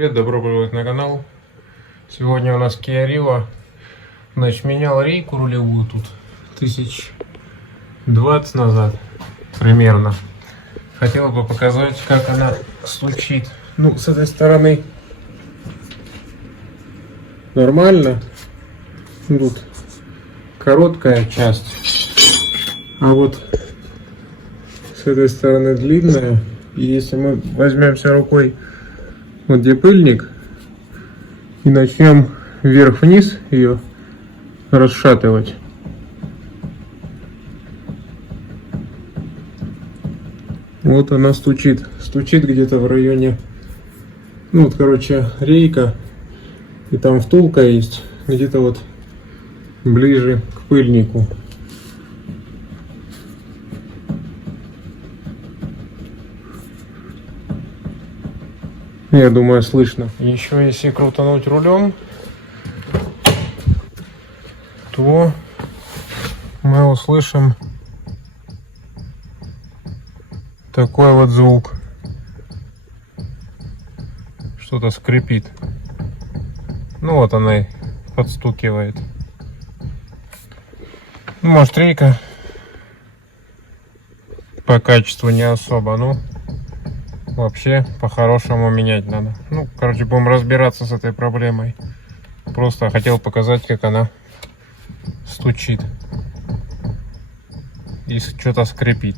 Привет, добро пожаловать на канал. Сегодня у нас Kia Rio. Значит, менял рейку рулевую тут 1020 назад примерно. Хотел бы показать, как она стучит. Ну, с этой стороны нормально. Тут короткая часть, а вот с этой стороны длинная. И если мы возьмемся рукой вот где пыльник и начнем вверх-вниз ее расшатывать, вот она стучит где-то в районе, ну вот, короче, рейка, и там втулка есть где-то вот ближе к пыльнику. Я думаю, слышно. Еще если крутануть рулем, то мы услышим такой вот звук. Что-то скрипит. Ну вот она и подстукивает. Ну, может, рейка по качеству не особо, но вообще по-хорошему менять надо. Ну, короче, будем разбираться с этой проблемой. Просто хотел показать, как она стучит и что-то скрипит.